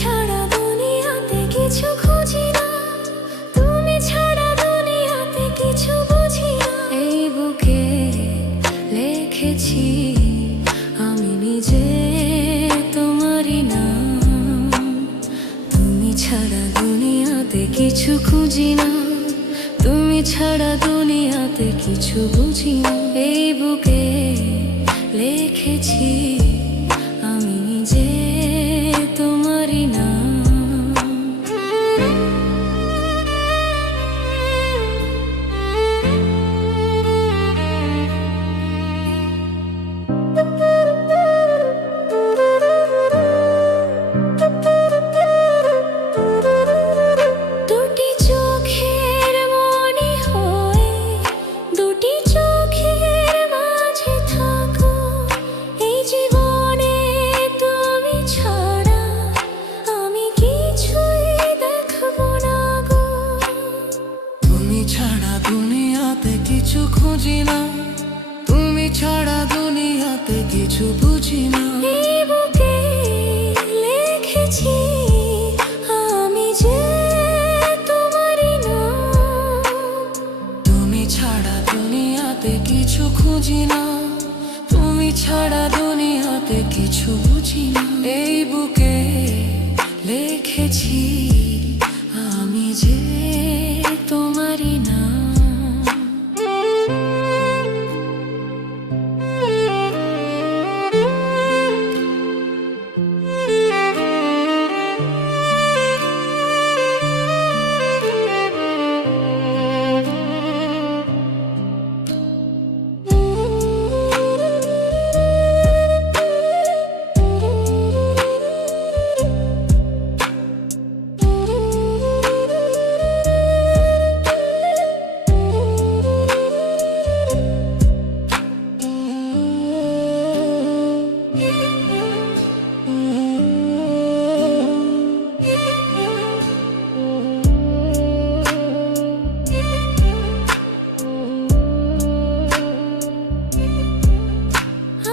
ছাড়া দুনিয়াতে কিছু খুঁজি না, তুমি ছাড়া দুনিয়াতে কিছু বুঝি না। এই বুকে লিখেছি আমি নিজে তোমারই নাম। তুমি ছাড়া দুনিয়াতে কিছু খুঁজি না, তুমি ছাড়া দুনিয়াতে কিছু বুঝি না। এই বুকে লিখেছি আমি নিজে তোমারই নাম। দুটি চোখের মনি হয়, দুটি চোখের মাঝে থাকো। এই জীবনে তুমি ছাড়া আমি কিছুই দেখবো না গো। তুমি ছাড়া দুনিয়াতে কিছু খুঁজি না, তুমি ছাড়া দুনিয়াতে কিছু বুঝি না। এই বুকে লিখেছি আমি যে তোমারই নাম। তুমি ছাড়া দুনিয়াতে কিছু খুঁজি না, তুমি ছাড়া দুনিয়াতে কিছু বুঝি না। এই বুকে লিখেছি আমি যে তোমারই নাম।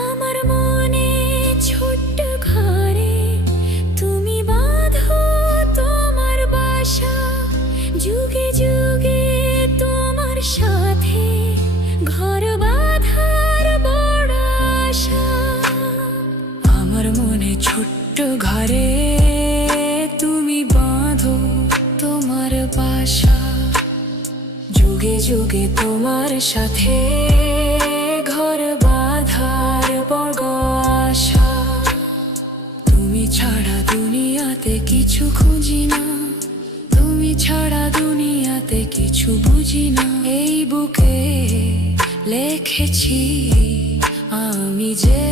আমার মনে ছোট্ট ঘরে তুমি বাঁধো তোমার বাসা। যুগে যুগে তোমার সাথে ঘর বাঁধার বড় আশা। আমার মনে ছোট্ট ঘরে তুমি বাঁধো তোমার বাসা। যুগে যুগে তোমার সাথে ঘর বাঁধার বড় আশা। তুমি ছাড়া দুনিয়াতে কিছু খুঁজি না, তুমি ছাড়া দুনিয়াতে কিছু বুঝি না। এই বুকে লিখেছি আমি যে